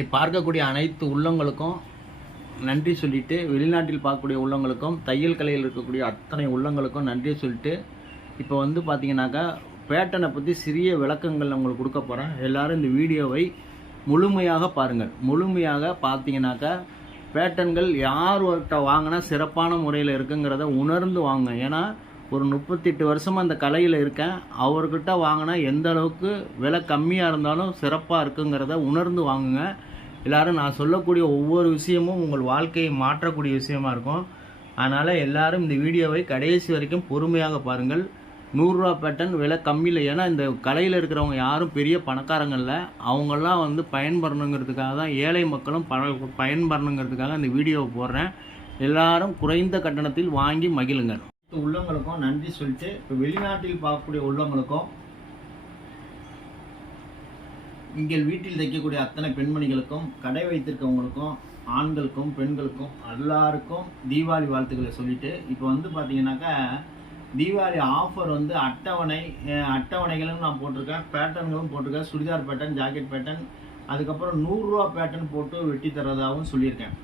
இதை பார்க்கக்கூடிய அனைத்து உள்ளங்களுக்கும் நன்றி சொல்லிட்டு வெளிநாட்டில் பார்க்கக்கூடிய உள்ளங்களுக்கும் தையல் கலையில் இருக்கக்கூடிய அத்தனை உள்ளங்களுக்கும் நன்றி சொல்லிட்டு இப்போ வந்து பார்த்தீங்கன்னாக்கா பேட்டனை பற்றி சிறிய விளக்கங்கள் உங்களுக்கு கொடுக்க போகிறேன் எல்லோரும் இந்த வீடியோவை முழுமையாக பாருங்கள். முழுமையாக பார்த்தீங்கன்னாக்கா பேட்டன்கள் யார் ஒருத்த வாங்கினா சிறப்பான முறையில் இருக்குங்கிறத உணர்ந்து வாங்க. ஏன்னா ஒரு முப்பத்தெட்டு வருஷமாக அந்த கலையில் இருக்கேன். அவர்கிட்ட வாங்கினா எந்த அளவுக்கு விலை கம்மியாக இருந்தாலும் சிறப்பாக இருக்குங்கிறத உணர்ந்து வாங்குங்க. எல்லாரும் நான் சொல்லக்கூடிய ஒவ்வொரு விஷயமும் உங்கள் வாழ்க்கையை மாற்றக்கூடிய விஷயமா இருக்கும். அதனால் எல்லாரும் இந்த வீடியோவை கடைசி வரைக்கும் பொறுமையாக பாருங்கள். நூறுரூவா பேட்டன் விலை கம்மியில் ஏன்னா இந்த கலையில் இருக்கிறவங்க யாரும் பெரிய பணக்காரங்கள்ல அவங்கெல்லாம் வந்து பயன்படணுங்கிறதுக்காக தான் ஏழை மக்களும் பண பயன்படணுங்கிறதுக்காக இந்த வீடியோவை போடுறேன். எல்லாரும் குறைந்த கட்டணத்தில் வாங்கி மகிழுங்க உள்ளவங்களுக்கும் நன்றி சொல்லிட்டு இப்போ வெளிநாட்டில் பார்க்கக்கூடிய உள்ளவங்களுக்கும் எங்கள் வீட்டில் தைக்கக்கூடிய அத்தனை பெண்மணிகளுக்கும் கடை வைத்திருக்கவங்களுக்கும் ஆண்களுக்கும் பெண்களுக்கும் எல்லாருக்கும் தீபாவளி வாழ்த்துக்களை சொல்லிட்டு இப்போ வந்து பார்த்தீங்கன்னாக்கா தீபாவளி ஆஃபர் வந்து அட்டவணை அட்டவணைகளும் நான் போட்டிருக்கேன். பேட்டர்ன்களும் போட்டிருக்கேன். சுடிதார் பேட்டர்ன் ஜாக்கெட் பேட்டர்ன் அதுக்கப்புறம் நூறுரூவா பேட்டர்ன் போட்டு வெட்டி தரதாகவும் சொல்லியிருக்கேன்.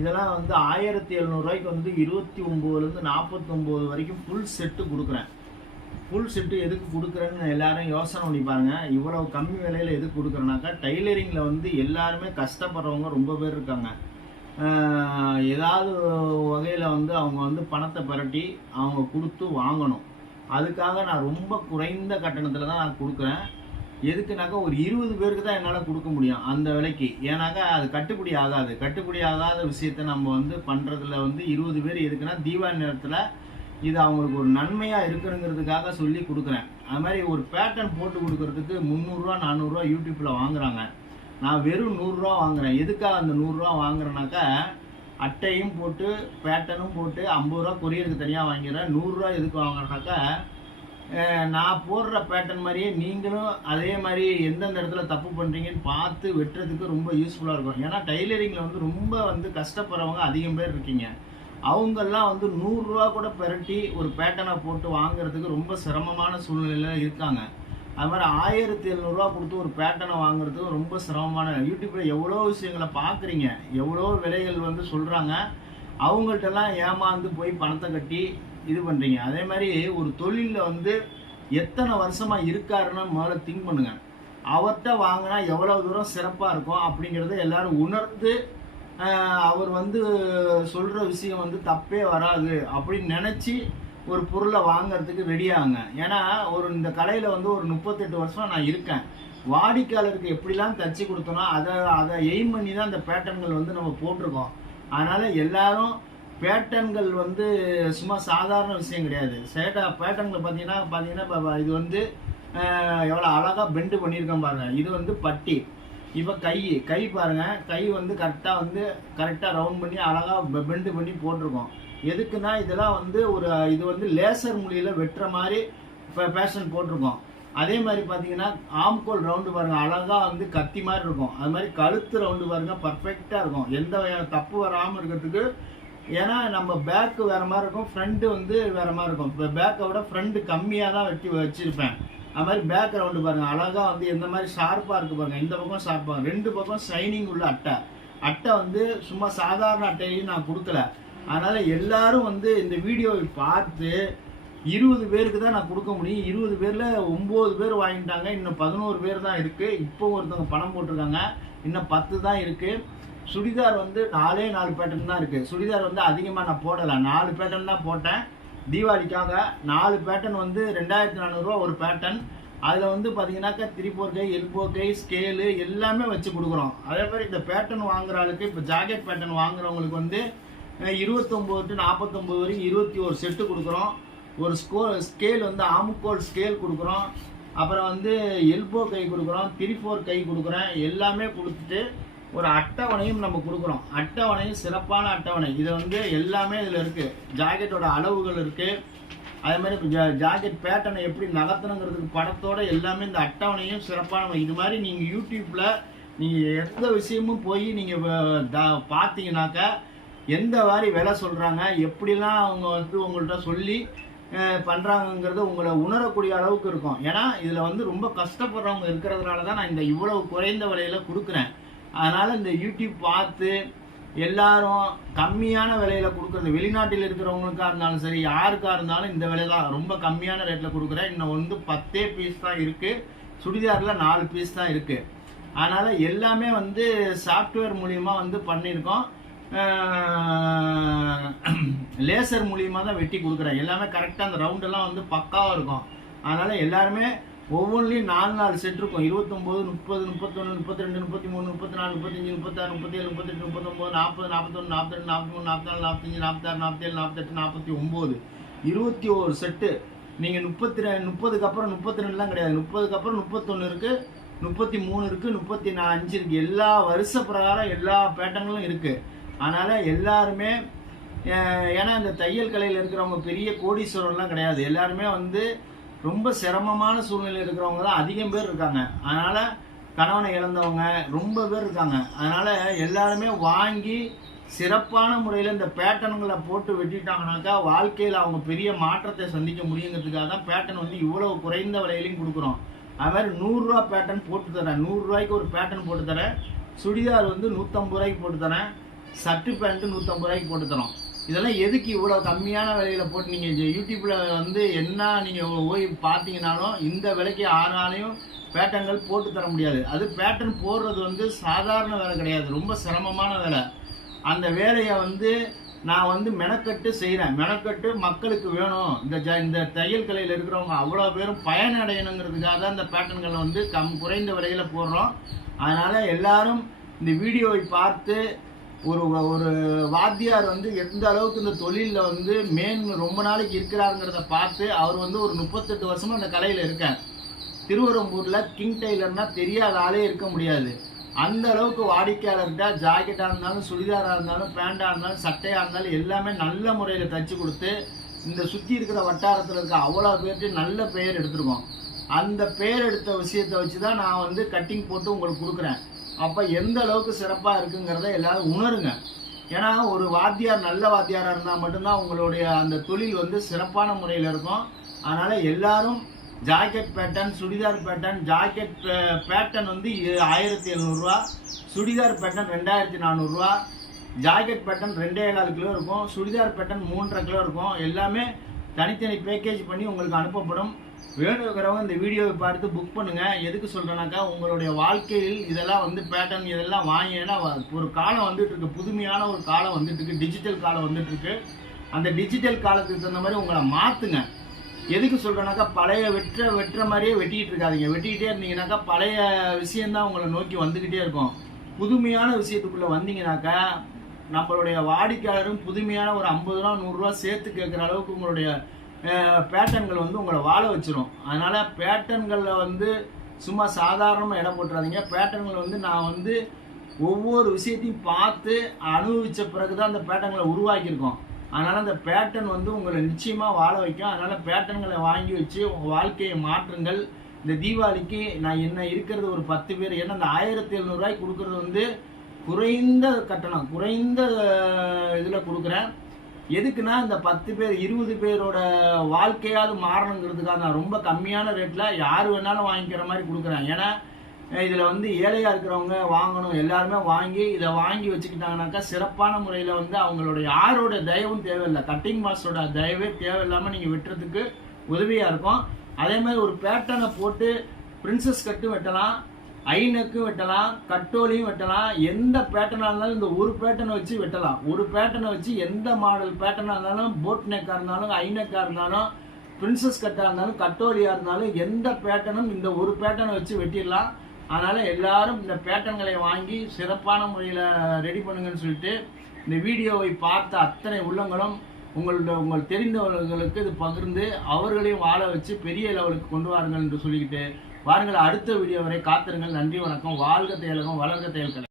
இதெல்லாம் வந்து ஆயிரத்தி எழுநூறுவாய்க்கு வந்து இருபத்தி ஒம்போதுலேருந்து நாற்பத்தொம்போது வரைக்கும் ஃபுல் செட்டு கொடுக்குறேன். ஃபுல் ஷிஃப்ட்டு எதுக்கு கொடுக்குறேன்னு எல்லாரும் யோசனை பண்ணி பாருங்க. இவ்வளோ கம்மி விலையில் எதுக்கு கொடுக்குறேனாக்கா டைலரிங்கில் வந்து எல்லாருமே கஷ்டப்படுறவங்க ரொம்ப பேர் இருக்காங்க. ஏதாவது வகையில் வந்து அவங்க வந்து பணத்தை பரட்டி அவங்க கொடுத்து வாங்கணும். அதுக்காக நான் ரொம்ப குறைந்த கட்டணத்தில் தான் நான் கொடுக்குறேன். எதுக்குனாக்கா ஒரு இருபது பேருக்கு தான் என்னால் கொடுக்க முடியும் அந்த விலைக்கு. ஏன்னாக்கா அது கட்டுப்படி ஆகாது. கட்டுப்படி ஆகாத விஷயத்த நம்ம வந்து பண்ணுறதுல வந்து இருபது பேர் எதுக்குன்னா தீபாவளி நேரத்தில் இது அவங்களுக்கு ஒரு நன்மையாக இருக்கணுங்கிறதுக்காக சொல்லி கொடுக்குறேன். அது மாதிரி ஒரு பேட்டர்ன் போட்டு கொடுக்கறதுக்கு முந்நூறுரூவா நானூறுரூவா யூடியூப்பில் வாங்குறாங்க. நான் வெறும் நூறுரூவா வாங்குறேன். எதுக்காக அந்த நூறுரூவா வாங்குறேனாக்கா அட்டையும் போட்டு பேட்டனும் போட்டு ஐம்பது ரூபா கொரியருக்கு தனியாக வாங்கிடுறேன். நூறுரூவா எதுக்கு வாங்குறேனாக்கா நான் போடுற பேட்டர்ன் மாதிரியே நீங்களும் அதே மாதிரி எந்தெந்த இடத்துல தப்பு பண்ணுறீங்கன்னு பார்த்து வெட்டுறதுக்கு ரொம்ப யூஸ்ஃபுல்லாக இருக்கும். ஏன்னா டைலரிங்கில் வந்து ரொம்ப வந்து கஷ்டப்படுறவங்க அதிகம் பேர் இருக்கீங்க. அவங்கெல்லாம் வந்து நூறுரூவா கூட பிரட்டி ஒரு பேட்டனை போட்டு வாங்குறதுக்கு ரொம்ப சிரமமான சூழ்நிலையில் இருக்காங்க. அது மாதிரி ஆயிரத்தி எழுநூறுவா கொடுத்து ஒரு பேட்டனை வாங்குறதுக்கு ரொம்ப சிரமமான யூடியூப்பில் எவ்வளோ விஷயங்களை பார்க்குறீங்க எவ்வளோ விலைகள் வந்து சொல்கிறாங்க அவங்கள்ட்டெல்லாம் ஏமாந்து போய் பணத்தை கட்டி இது பண்ணுறீங்க அதே மாதிரி ஒரு தொழிலில் வந்து எத்தனை வருஷமாக இருக்காருன்னு முதல்ல திங்க் பண்ணுங்க. அவர்கிட்ட வாங்கினா எவ்வளோ தூரம் சிறப்பாக இருக்கும் அப்படிங்கிறத எல்லோரும் உணர்ந்து அவர் வந்து சொல்கிற விஷயம் வந்து தப்பே வராது அப்படின்னு நினச்சி ஒரு பொருளை வாங்குறதுக்கு ரெடியாகுங்க ஏன்னா ஒரு இந்த கடையில் வந்து ஒரு முப்பத்தெட்டு வருஷம் நான் இருக்கேன். வாடிக்கையாளருக்கு எப்படிலாம் தச்சு கொடுத்தோன்னா அதை அதை எய்ம் பண்ணி தான் அந்த பேட்டர்ன்கள் வந்து நம்ம போட்டிருக்கோம். அதனால் எல்லாரும் பேட்டர்ன்கள் வந்து சும்மா சாதாரண விஷயம் கிடையாது. சேட்டா பேட்டர்ன்கள் பார்த்தீங்கன்னா பார்த்தீங்கன்னா இது வந்து எவ்வளோ அழகாக பெண்டு பண்ணியிருக்கேன் பாருங்கள் இது வந்து பட்டி. இப்போ கை கை பாருங்கள் கை வந்து கரெக்டாக வந்து கரெக்டாக ரவுண்ட் பண்ணி அழகாக பெண்டு பண்ணி போட்டிருக்கோம். எதுக்குன்னா இதெல்லாம் வந்து ஒரு இது வந்து லேசர் மொழியில் வெட்டுற மாதிரி ஃபேஷன் போட்டிருக்கோம். அதே மாதிரி பார்த்தீங்கன்னா ஆம்கோல் ரவுண்டு பாருங்கள் அழகாக வந்து கத்தி மாதிரி இருக்கும். அது மாதிரி கழுத்து ரவுண்டு பாருங்க பர்ஃபெக்டாக இருக்கும். எந்த வகையான தப்பு வராமல் இருக்கிறதுக்கு ஏன்னா நம்ம பேக்கு வேறு மாதிரி இருக்கும் ஃப்ரண்ட்டு வந்து வேறு மாதிரி இருக்கும். இப்போ பேக்கை விட ஃப்ரெண்டு கம்மியாக தான் வெட்டி வச்சிருப்பேன். அது மாதிரி பேக் ரவுண்டு அழகாக வந்து எந்த மாதிரி ஷார்ப்பாக இருக்குது பாருங்கள் இந்த பக்கம் ஷார்ப்பாக ரெண்டு பக்கம் ஷைனிங் உள்ள அட்டை. அட்டை வந்து சும்மா சாதாரண அட்டையும் நான் கொடுக்கல. அதனால் எல்லாரும் வந்து இந்த வீடியோவை பார்த்து இருபது பேருக்கு தான் நான் கொடுக்க முடியும். இருபது பேரில் ஒம்பது பேர் வாங்கிட்டாங்க. இன்னும் பதினோரு பேர் தான் இருக்குது இப்போ ஒருத்தவங்க பணம் போட்டிருக்காங்க. இன்னும் பத்து தான் இருக்குது சுடிதார் வந்து நாலே நாலு பேட்டர்ன் தான் இருக்குது சுடிதார் வந்து அதிகமாக நான் போடலை. நாலு பேட்டர்ன் தான் போட்டேன். தீபாவளிக்காக நாலு பேட்டன் வந்து ரெண்டாயிரத்தி நானூறுரூவா ஒரு பேட்டன் அதில் வந்து பார்த்தீங்கன்னாக்கா திரிப்போர் கை எல்போ கை ஸ்கேலு எல்லாமே வச்சு கொடுக்குறோம். அதே மாதிரி இந்த பேட்டர்ன் வாங்குற ஆளுக்கு இப்போ ஜாக்கெட் பேட்டன் வாங்குறவங்களுக்கு வந்து இருபத்தொம்போது டு நாற்பத்தொம்போது வரைக்கும் இருபத்தி ஒரு செட்டு கொடுக்குறோம். ஒரு ஸ்கோ ஸ்கேல் வந்து ஆமுக்கோல் ஸ்கேல் கொடுக்குறோம். அப்புறம் வந்து எல்போ கை கொடுக்குறோம். திரிஃபோர் கை கொடுக்குறேன். எல்லாமே கொடுத்துட்டு ஒரு அட்டவணையும் நம்ம கொடுக்குறோம். அட்டவணையும் சிறப்பான அட்டவணை. இது வந்து எல்லாமே இதில் இருக்குது ஜாக்கெட்டோட அளவுகள் இருக்குது அதே மாதிரி இப்போ ஜா- ஜாக்கெட் பேட்டர்னை எப்படி நகர்த்தணுங்கிறதுக்கு படத்தோட எல்லாமே இந்த அட்டவணையும் சிறப்பான இது மாதிரி நீங்கள் யூடியூப்பில் நீங்கள் எந்த விஷயமும் போய் நீங்கள் பார்த்தீங்கன்னாக்கா எந்த மாதிரி விலை சொல்கிறாங்க எப்படிலாம் அவங்க வந்து உங்கள்கிட்ட சொல்லி பண்ணுறாங்கங்கிறது உங்களை உணரக்கூடிய அளவுக்கு இருக்கும். ஏன்னா இதில் வந்து ரொம்ப கஷ்டப்படுறவங்க இருக்கிறதுனால தான் நான் இந்த இவ்வளவு குறைந்த விலையில் கொடுக்குறேன். அதனால் இந்த யூடியூப் பார்த்து எல்லாரும் கம்மியான விலையில் கொடுக்குறது வெளிநாட்டில் இருக்கிறவங்களுக்காக இருந்தாலும் சரி யாருக்காக இருந்தாலும் இந்த விலை தான் ரொம்ப கம்மியான ரேட்டில் கொடுக்குறேன் இன்னும் வந்து பத்தே பீஸ் தான் இருக்குது சுடிதாரில் நாலு பீஸ் தான் இருக்குது அதனால் எல்லாமே வந்து சாஃப்ட்வேர் மூலியமாக வந்து பண்ணியிருக்கோம். லேசர் மூலியமாக தான் வெட்டி கொடுக்குறேன். எல்லாமே கரெக்டாக அந்த ரவுண்டெல்லாம் வந்து பக்காவாக இருக்கும். அதனால் எல்லாருமே ஒவ்வொன்றிலையும் நாலு நாலு செட் இருக்கும். இருபத்தொம்போது முப்பது முப்பத்தொன்று முப்பத்தி ரெண்டு முப்பத்தி மூணு முப்பத்தி நாலு முப்பத்தஞ்சு முப்பத்தாறு முப்பத்தேழு முப்பத்தெட்டு முப்பத்தொம்போது நாற்பது நாற்பத்தொன்று நாற்பத்தி நாற்பத்தி மூணு நாற்பத்தாறு நாற்பத்தஞ்சு நாற்பத்தாறு நாற்பத்தேழு நாற்பத்தெட்டு நாற்பத்தி ஒம்பது. இருபத்தி ஒரு செட்டு நீங்கள் முப்பத்தி ரெ முப்பதுக்கு அப்புறம் முப்பத்தி ரெண்டுலாம் கிடையாது. முப்பதுக்கு அப்புறம் முப்பத்தொன்று இருக்குது முப்பத்தி மூணு இருக்குது முப்பத்தி நா அஞ்சு இருக்குது எல்லா வருஷ பிரகாரம் எல்லா பேட்டர்னும் இருக்குது அதனால் எல்லாருமே ஏன்னா இந்த தையல் கலையில் இருக்கிறவங்க பெரிய கோடீஸ்வரர்லாம் கிடையாது. எல்லாருமே வந்து ரொம்ப சிரமமான சூழ்நிலை இருக்கிறவங்க தான் அதிகம் பேர் இருக்காங்க. அதனால் கணவனை இழந்தவங்க ரொம்ப பேர் இருக்காங்க. அதனால் எல்லாருமே வாங்கி சிறப்பான முறையில் இந்த பேட்டன்களை போட்டு வெட்டிட்டாங்கனாக்கா வாழ்க்கையில் அவங்க பெரிய மாற்றத்தை சந்திக்க முடியுங்கிறதுக்காக தான் பேட்டர்ன் வந்து இவ்வளவு குறைந்த விலையிலையும் கொடுக்குறோம். அது மாதிரி நூறுரூவா பேட்டர்ன் போட்டு தரேன். நூறுரூவாய்க்கு ஒரு பேட்டர்ன் போட்டு தரேன். சுடிதார் வந்து நூற்றம்பது ரூபாய்க்கு போட்டு தரேன். சர்ட்டு பேண்ட்டு நூற்றம்பது ரூபாய்க்கு போட்டு தரோம். இதெல்லாம் எதுக்கு இவ்வளோ கம்மியான விலையில போட்டு நீங்கள் யூடியூப்பில் வந்து என்ன நீங்கள் போய் பார்த்தீங்கனாலும் இந்த விலைக்கு ஆறாலையும் பேட்டன்கள் போட்டு தர முடியாது. அது பேட்டர்ன் போடுறது வந்து சாதாரண வேலை கிடையாது. ரொம்ப சிரமமான வேலை. அந்த வேலையை வந்து நான் வந்து மெனக்கட்டு செய்கிறேன் மெனக்கட்டு மக்களுக்கு வேணும். இந்த ஜ இந்த தையல் கலையில் இருக்கிறவங்க அவ்வளோ பேரும் பயனடையணுங்கிறதுக்காக தான் இந்த பேட்டர்ன்களை வந்து கம் குறைந்த விலையில் போடுறோம். அதனால் எல்லாரும் இந்த வீடியோவை பார்த்து ஒரு ஒரு வாத்தியார் வந்து எந்த அளவுக்கு இந்த தொழிலில் வந்து மேன் ரொம்ப நாளைக்கு இருக்கிறாருங்கிறத பார்த்து அவர் வந்து ஒரு முப்பத்தெட்டு வருஷமும் அந்த கலையில் இருக்கார். திருவரம்பூரில் கிங் டெய்லர்னா தெரியாத ஆளே இருக்க முடியாது. அந்த அளவுக்கு வாடிக்கையாளர்கிட்ட ஜாக்கெட்டாக இருந்தாலும் சுடிதாராக இருந்தாலும் பேண்டாக இருந்தாலும் சட்டையாக இருந்தாலும் எல்லாமே நல்ல முறையில் தச்சு கொடுத்து இந்த சுற்றி இருக்கிற வட்டாரத்தில் இருக்க அவ்வளோ பேர்ட்டு நல்ல பெயர் எடுத்திருக்கோம். அந்த பெயர் எடுத்த விஷயத்தை வச்சு தான் நான் வந்து கட்டிங் போட்டு உங்களுக்கு கொடுக்குறேன். அப்போ எந்த அளவுக்கு சிறப்பாக இருக்குங்கிறத எல்லாரும் உணருங்க. ஏன்னா ஒரு வாத்தியார் நல்ல வாத்தியாராக இருந்தால் மட்டும்தான் உங்களுடைய அந்த தொழில் வந்து சிறப்பான முறையில் இருக்கும். அதனால் எல்லாரும் jacket pattern churidar pattern jacket pattern வந்து ஆயிரத்தி எழுநூறுரூவா சுடிதார் பேட்டர்ன் ரெண்டாயிரத்தி நானூறுரூவா ஜாக்கெட் பேட்டர்ன் ரெண்டே கால் கிலோ இருக்கும் சுடிதார் பேட்டர்ன் மூன்றரை கிலோ இருக்கும். எல்லாமே தனித்தனி பேக்கேஜ் பண்ணி உங்களுக்கு அனுப்பப்படும். வேணுங்கிறவங்க இந்த வீடியோவை பார்த்து புக் பண்ணுங்கள் எதுக்கு சொல்கிறேனாக்கா உங்களுடைய வாழ்க்கையில் இதெல்லாம் வந்து பேட்டர்ன் இதெல்லாம் வாங்கினா ஒரு காலம் வந்துட்டுருக்கு. புதுமையான ஒரு காலம் வந்துட்டுருக்கு. டிஜிட்டல் காலம் வந்துட்டுருக்கு. அந்த டிஜிட்டல் காலத்துக்கு தகுந்த மாதிரி உங்களை மாற்றுங்க எதுக்கு சொல்கிறேனாக்கா பழைய வெற்ற வெட்டுற மாதிரியே வெட்டிகிட்டு இருக்காதீங்க. வெட்டிக்கிட்டே இருந்தீங்கன்னாக்கா பழைய விஷயந்தான் உங்களை நோக்கி வந்துக்கிட்டே இருக்கும். புதுமையான விஷயத்துக்குள்ளே வந்தீங்கனாக்கா நம்மளுடைய வாடிக்கையாளரும் புதுமையான ஒரு ஐம்பது ரூபா நூறுரூவா சேர்த்து கேட்குற அளவுக்கு உங்களுடைய பேட்டர்ன்கள் வந்து உங்களை வாழ வச்சிரும். அதனால் பேட்டர்ன்களில் வந்து சும்மா சாதாரணமாக இடம் போட்டுறாதீங்க. பேட்டன்களை வந்து நான் வந்து ஒவ்வொரு விஷயத்தையும் பார்த்து அனுபவித்த பிறகு தான் அந்த பேட்டர்ன்களை உருவாக்கியிருக்கோம். அதனால் அந்த பேட்டர்ன் வந்து உங்களை நிச்சயமாக வாழ வைக்கும். அதனால் பேட்டர்ன்களை வாங்கி வச்சு உங்கள் வாழ்க்கையை மாற்றுங்கள். இந்த தீபாவளிக்கு நான் என்ன இருக்கிறது ஒரு பத்து பேர் ஏன்னா அந்த ஆயிரத்தி எழுநூறுவாய்க்கு கொடுக்குறது வந்து குறைந்த கட்டணம் குறைந்த இதில் கொடுக்குறேன். எதுக்குன்னா இந்த பத்து பேர் இருபது பேரோட வாழ்க்கையாவது மாறணுங்கிறதுக்காக தான். ரொம்ப கம்மியான ரேட்டில் யார் வேணாலும் வாங்கிக்கிற மாதிரி கொடுக்குறாங்க. ஏன்னா இதில் வந்து ஏழையாக இருக்கிறவங்க வாங்கணும். எல்லாருமே வாங்கி இதை வாங்கி வச்சுக்கிட்டாங்கனாக்கா சிறப்பான முறையில் வந்து அவங்களோட யாரோட தயவும் தேவையில்லை. கட்டிங் மாஸ்டரோட தயவே தேவையில்லாமல் நீங்கள் வெட்டுறதுக்கு உதவியாக இருக்கும். அதே மாதிரி ஒரு பேட்டனை போட்டு பிரின்சஸ் கட்டும் வெட்டலாம். ஐநக்கு வெட்டலாம் கட்டோலியும் வெட்டலாம் எந்த பேட்டர்னாக இருந்தாலும் இந்த ஒரு பேட்டர்னை வச்சு வெட்டலாம். ஒரு பேட்டர்னை வச்சு எந்த மாடல் பேட்டர்னாக இருந்தாலும் போட் நெக்காக இருந்தாலும் ஐநெக்காக இருந்தாலும் பிரின்சஸ் கட்டாக இருந்தாலும் கட்டோலியாக இருந்தாலும் எந்த பேட்டர்னும் இந்த ஒரு பேட்டர்னை வச்சு வெட்டிடலாம். அதனால் எல்லாரும் இந்த பேட்டர்ன்களை வாங்கி சிறப்பான முறையில் ரெடி பண்ணுங்கன்னு சொல்லிட்டு இந்த வீடியோவை பார்த்த அத்தனை உள்ளங்களும் உங்களோட உங்கள் தெரிந்தவர்களுக்கு இது பகிர்ந்து அவர்களையும் வாழ வச்சு பெரிய லெவலுக்கு கொண்டு வாருங்கள் என்று சொல்லிக்கிட்டு வாருங்கள் அடுத்த வீடியோ வரை காத்திருங்கள். நன்றி வணக்கம். வாழ்க தேலகம் வளர்க தேல்கலை